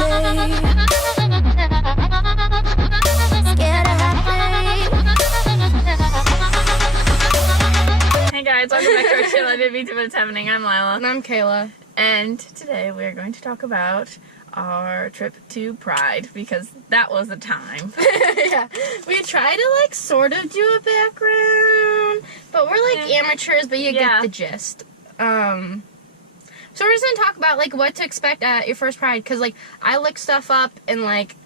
babe. Scared of happy. Hey guys, welcome back to our channel. I didn't mean to, but it's happening. I'm Lila. And I'm Kayla. And today we're going to talk about our trip to Pride, because that was a time. Yeah. We tried to, like, sort of do a background, but we're, like, amateurs, but you get the gist. So we're just gonna talk about, like, what to expect at your first Pride, because, like, I looked stuff up, and, like,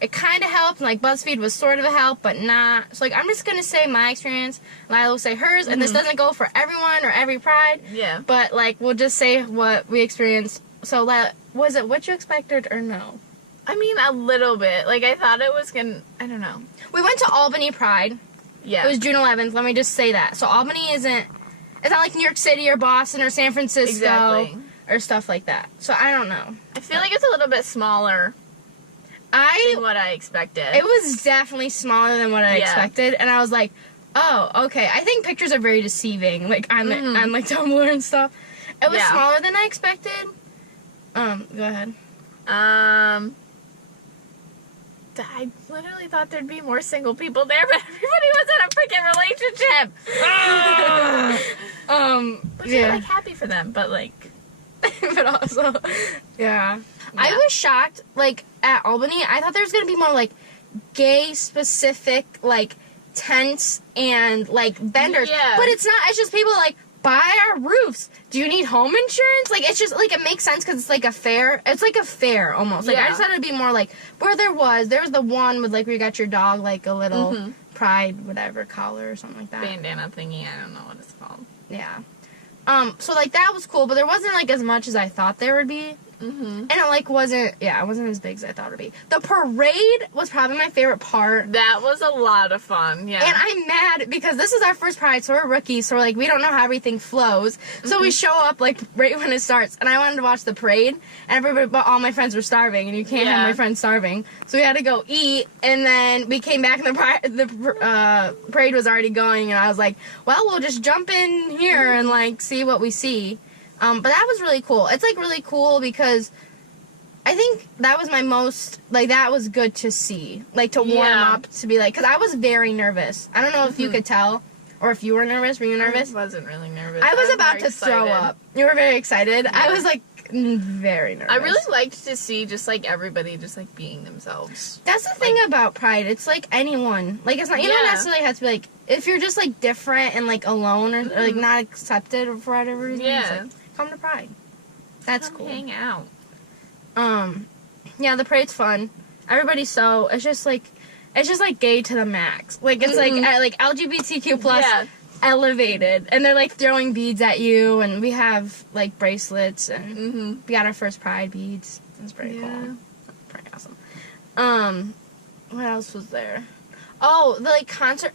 it kind of helped, and, like, BuzzFeed was sort of a help, but not. So, like, I'm just gonna say my experience, Lila will say hers, and this doesn't go for everyone or every Pride. Yeah. But, like, we'll just say what we experienced. So, Lila, was it what you expected or no? I mean, a little bit. Like, I thought it was gonna, I don't know. We went to Albany Pride. Yeah. It was June 11th, let me just say that. So, Albany it's not like New York City or Boston or San Francisco. Exactly. Or stuff like that. So, I don't know. I feel like it's a little bit smaller than what I expected. It was definitely smaller than what I expected, and I was like, oh, okay. I think pictures are very deceiving, like, on like, Tumblr and stuff. It was smaller than I expected. Go ahead. I literally thought there'd be more single people there, but everybody was in a freaking relationship. Which is, like, happy for them, but, like... But also, I was shocked, like, at Albany, I thought there was going to be more, like, gay-specific, like, tents and, like, vendors. Yeah. But it's not. It's just people, like, buy our roofs. Do you need home insurance? Like, it's just, like, it makes sense because it's, like, a fair. It's, like, a fair, almost. Like, I just thought it would be more, like, where there was the one with, like, where you got your dog, like, a little Pride, whatever, collar or something like that. Bandana thingy, I don't know what it's called. Yeah. So, like, that was cool, but there wasn't, like, as much as I thought there would be. And it, like, wasn't as big as I thought it would be. The parade was probably my favorite part. That was a lot of fun, yeah. And I'm mad because this is our first Pride, so we're rookies, so we're, like, we don't know how everything flows. So we show up, like, right when it starts, and I wanted to watch the parade, and but all my friends were starving, and you can't have my friends starving. So we had to go eat, and then we came back, and the parade was already going, and I was like, well, we'll just jump in here and, like, see what we see. But that was really cool. It's, like, really cool because I think that was my most, like, that was good to see. Like, to warm up, to be, like, because I was very nervous. I don't know if you could tell, or if you were nervous. Were you nervous? I wasn't really nervous. I was about to throw up. You were very excited. Yeah. I was, like, very nervous. I really liked to see just, like, everybody just, like, being themselves. That's the thing about Pride. It's, like, anyone. Like, it's not, you don't necessarily have to be, like, if you're just, like, different and, like, alone or like, not accepted for whatever reason. Yeah. Like, come to Pride. That's Come cool. hang out. Yeah, the parade's fun. Everybody's it's just like gay to the max. Like, it's like LGBTQ plus elevated. And they're, like, throwing beads at you, and we have, like, bracelets, and we got our first Pride beads. That's pretty cool. Pretty awesome. What else was there? Oh, the, like, concert.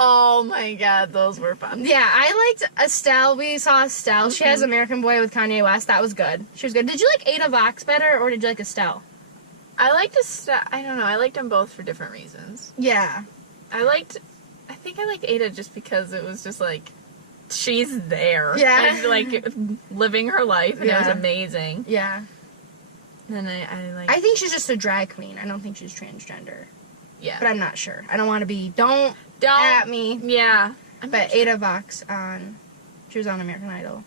Oh my god, those were fun. Yeah, I liked Estelle. We saw Estelle. She has American Boy with Kanye West. That was good. She was good. Did you like Ada Vox better, or did you like Estelle? I liked Estelle. I don't know. I liked them both for different reasons. Yeah. I think I liked Ada just because it was just like, she's there. Yeah. And, like, living her life, and it was amazing. Yeah. And I think she's just a drag queen. I don't think she's transgender. Yeah. But I'm not sure. I don't want to be, don't at me. Yeah. But Ada Vox she was on American Idol.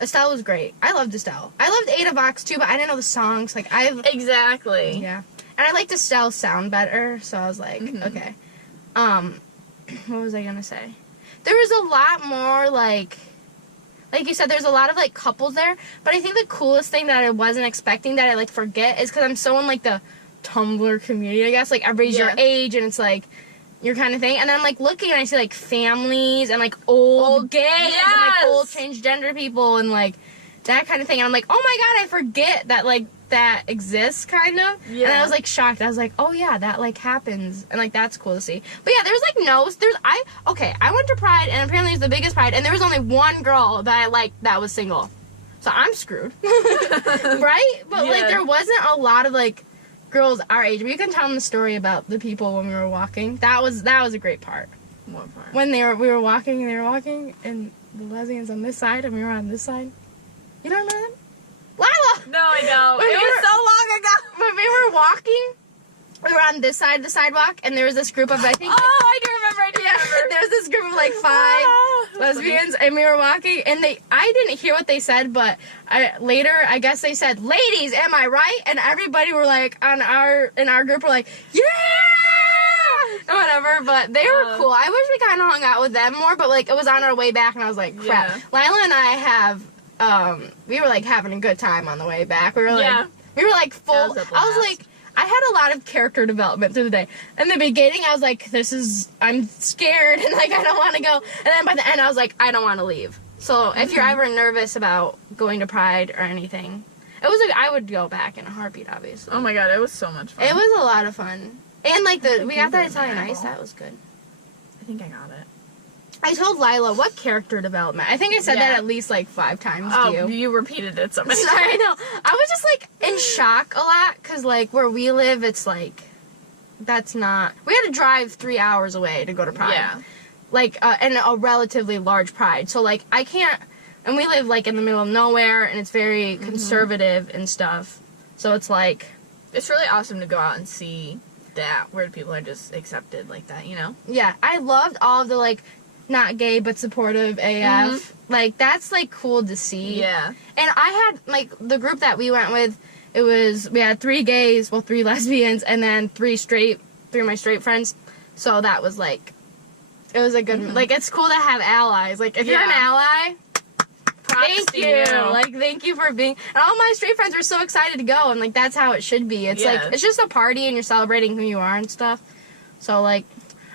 Estelle was great. I loved Estelle. I loved Ada Vox too, but I didn't know the songs. Like, Exactly. Yeah. And I liked Estelle's sound better, so I was like, okay. What was I gonna say? There was a lot more, like you said, there's a lot of, like, couples there, but I think the coolest thing that I wasn't expecting that I, like, forget is because I'm so in, like, the Tumblr community, I guess, like, everybody's your age, and it's, like, your kind of thing, and then I'm, like, looking, and I see, like, families, and, like, old gays, and, like, old transgender people, and, like, that kind of thing, and I'm like, oh my god, I forget that, like, that exists, kind of, and I was, like, shocked. I was like, oh yeah, that, like, happens, and, like, that's cool to see. But yeah, there's, like, I went to Pride, and apparently it was the biggest Pride, and there was only one girl that I liked that was single, so I'm screwed. Right? But, like, there wasn't a lot of, like, girls our age. We can tell them the story about the people when we were walking. That was a great part. What part? When we were walking, and the lesbians on this side, and we were on this side. You don't remember them? Lila! No, I don't. It was so long ago! walking. We were on this side of the sidewalk, and there was this group of, I think... I do remember. there was this group of, like, 5 lesbians, and we were walking, and I didn't hear what they said, but later, I guess they said, "Ladies, am I right?" And everybody were, like, in our group were like, "Yeah!" And whatever, but they were cool. I wish we kind of hung out with them more, but, like, it was on our way back, and I was like, crap. Yeah. Lila and I we were, like, having a good time on the way back. We were, like, full. I was, like... I had a lot of character development through the day. In the beginning, I was like, I'm scared, and, like, I don't want to go. And then by the end, I was like, I don't want to leave. So if you're ever nervous about going to Pride or anything, I would go back in a heartbeat, obviously. Oh my god, it was so much fun. It was a lot of fun. And, like, we got that Italian ice. That was good. I think I got it. I told Lila, what character development? I think I said that at least, like, 5 times to you. You repeated it so many times. I know. I was just, like, in shock a lot, because, like, where we live, it's, like, that's not... We had to drive 3 hours away to go to Pride. Yeah. Like, and a relatively large Pride. So, like, I can't... And we live, like, in the middle of nowhere, and it's very conservative and stuff. So it's, like... It's really awesome to go out and see that, where people are just accepted like that, you know? Yeah. I loved all of the, like... not gay but supportive AF. Like, that's, like, cool to see. Yeah. And I had, like, the group that we went with, we had 3 gays, 3 lesbians, and then 3 of my straight friends. So that was, like, it was a good, like, it's cool to have allies. Like, if you're an ally, thank you. Like, thank you for being, and all my straight friends were so excited to go, and, like, that's how it should be. It's, like, it's just a party, and you're celebrating who you are and stuff. So, like,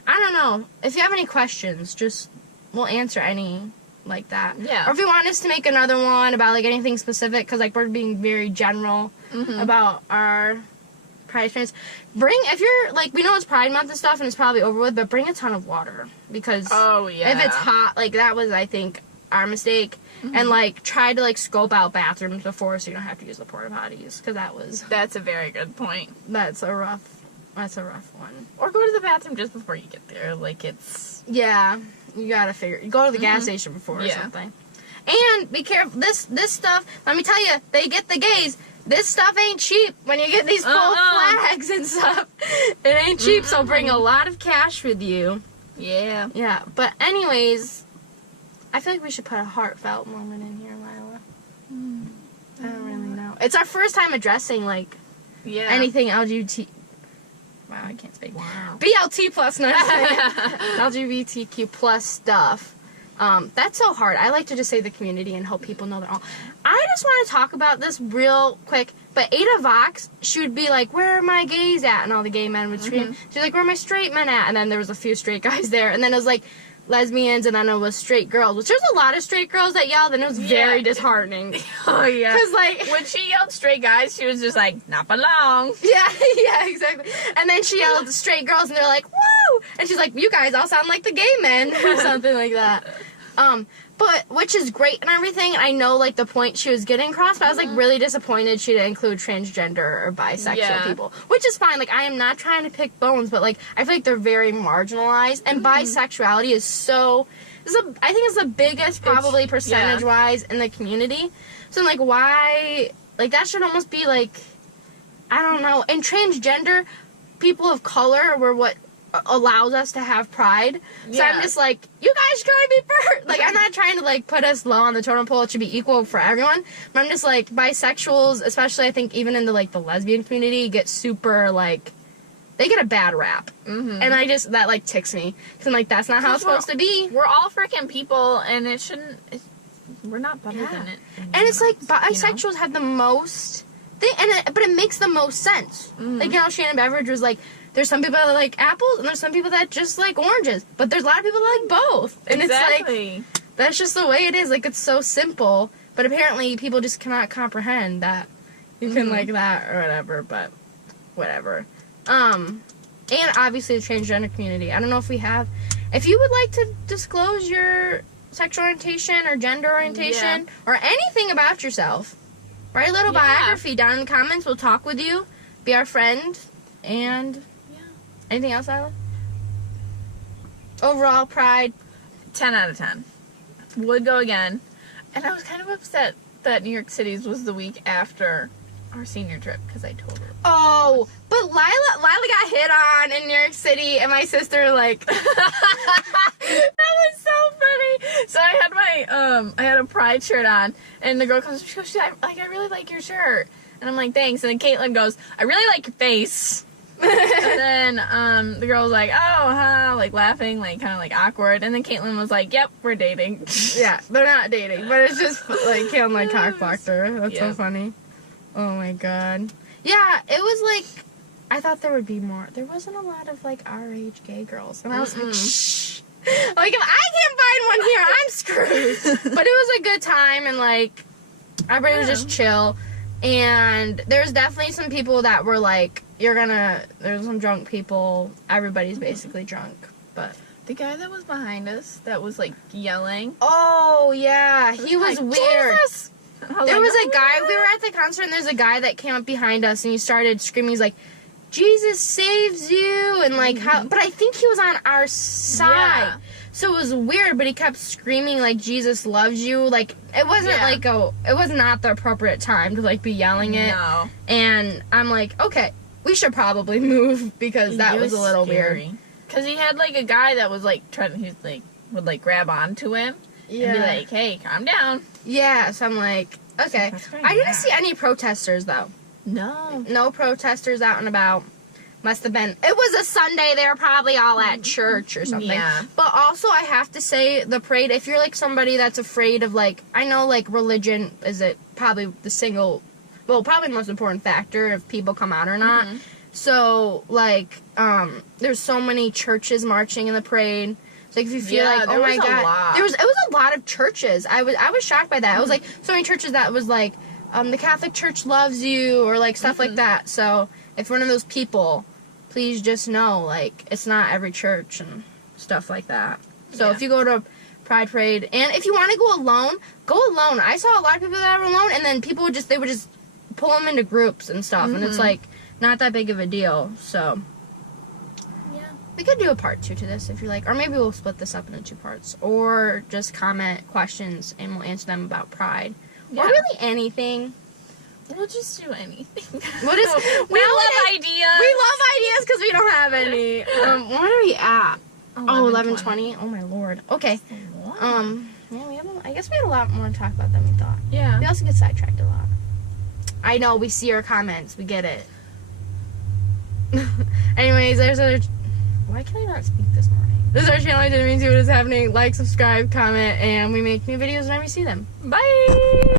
I don't know. If you have any questions, we'll answer any like that. Yeah. Or if you want us to make another one about, like, anything specific, because, like, we're being very general about our Pride experience. If you're, like, we know it's Pride Month and stuff, and it's probably over with, but bring a ton of water. Because if it's hot, like, that was, I think, our mistake. And, like, try to, like, scope out bathrooms before so you don't have to use the porta potties. Because That's a very good point. That's a rough one. Or go to the bathroom just before you get there. Like, it's... Yeah, you gotta go to the gas station before or something. And be careful, this stuff, let me tell you, they get the gays, this stuff ain't cheap when you get these full flags and stuff. It ain't cheap, so bring a lot of cash with you. Yeah. Yeah, but anyways, I feel like we should put a heartfelt moment in here, Lila. I don't really know. It's our first time addressing, like, anything LGBT... Wow, I can't speak. Wow. BLT plus, no, LGBTQ plus stuff. That's so hard. I like to just say the community and help people know they're all. I just want to talk about this real quick. But Ada Vox, she would be like, "Where are my gays at?" And all the gay men would scream. She's like, "Where are my straight men at?" And then there was a few straight guys there. And then it was like lesbians, and then it was straight girls. Which there's a lot of straight girls that yelled, and it was very disheartening. Oh, yeah. Because, like... when she yelled straight guys, she was just like, not for long. Yeah, exactly. And then she yelled straight girls, and they're like, "Woo!" And she's like, "You guys all sound like the gay men," or something like that. But, which is great and everything, and I know, like, the point she was getting across, but I was, like, really disappointed she didn't include transgender or bisexual people. Which is fine, like, I am not trying to pick bones, but, like, I feel like they're very marginalized, and bisexuality is so, I think it's the biggest, probably, percentage-wise in the community. So, like, why, like, that should almost be, like, I don't know, and transgender people of color were what allows us to have pride. So I'm just like, you guys should be first. Like, I'm not trying to, like, put us low on the totem pole. It should be equal for everyone. But I'm just like, bisexuals, especially I think even in the, like, the lesbian community, get super, like, they get a bad rap. And that, like, ticks me. Because I'm like, that's not how it's supposed to be. We're all freaking people, and it shouldn't, we're not better than it. And it's like, bisexuals have the most, but it makes the most sense. Like, you know, Shannon Beveridge was like, there's some people that like apples, and there's some people that just like oranges. But there's a lot of people that like both. And it's like, that's just the way it is. Like, it's so simple. But apparently people just cannot comprehend that you can like that or whatever. But whatever. And obviously the transgender community. I don't know if we have... If you would like to disclose your sexual orientation or gender orientation or anything about yourself, write a little biography down in the comments. We'll talk with you. Be our friend. And... anything else, Isla? Overall, Pride. 10 out of 10. Would go again. And I was kind of upset that New York City's was the week after Our senior trip, because I told her. Oh, but Lila got hit on in New York City, and my sister, like... That was so funny. So I had a Pride shirt on, and the girl comes, she goes, I really like your shirt. And I'm like, thanks. And then Caitlin goes, I really like your face. And then the girl was like, oh, huh, like laughing, like kind of like awkward. And then Caitlin was like, yep, we're dating. Yeah, they're not dating, but it's just like Caitlin like cockblocked her. That's so funny. Oh my god. Yeah, it was like, I thought there would be more. There wasn't a lot of like our age gay girls. And I was like, shh. Like, if I can't find one here, I'm screwed. But it was a good time, and like, everybody was just chill. And there's definitely some people that were like, there's some drunk people. Everybody's basically drunk. But the guy that was behind us that was like yelling. Oh, yeah. He was like, weird. Jesus! There was a guy, we were at the concert, and there's a guy that came up behind us, and he started screaming. He's like, Jesus saves you, and like, how, but I think he was on our side. Yeah. So it was weird, but he kept screaming like Jesus loves you. Like, it wasn't it was not the appropriate time to like be yelling it. No. And I'm like, okay, we should probably move, because that was a little weird. Because he had like a guy that was like would like grab onto him and be like, hey, calm down. Yeah, so I'm like, okay. I didn't see any protesters though. No protesters out and about. Must have been, it was a Sunday, they were probably all at church or something. Yeah. But also, I have to say, the parade, if you're like somebody that's afraid of like, I know like religion is probably the most important factor if people come out or not. So like, there's so many churches marching in the parade. So, like, if you feel like, oh my god, it was a lot of churches. I was shocked by that. It was like so many churches that was like, the Catholic Church loves you, or like stuff like that. So if one of those people, please just know, like, it's not every church and stuff like that. So if you go to Pride Parade, and if you want to go alone, go alone. I saw a lot of people that were alone, and then people would just pull them into groups and stuff, and it's like not that big of a deal. So yeah, we could do a part 2 to this if you like, or maybe we'll split this up into 2 parts, or just comment questions and we'll answer them about Pride, or really anything. We'll just do anything. We love ideas. We love ideas because we don't have any. What are we at? 11:20. Oh my lord. Okay. Yeah, I guess we had a lot more to talk about than we thought. Yeah. We also get sidetracked a lot. I know, we see your comments. We get it. Anyways, why can I not speak this morning? This is our channel. I didn't mean to see what is happening. Like, subscribe, comment, and we make new videos whenever we see them. Bye!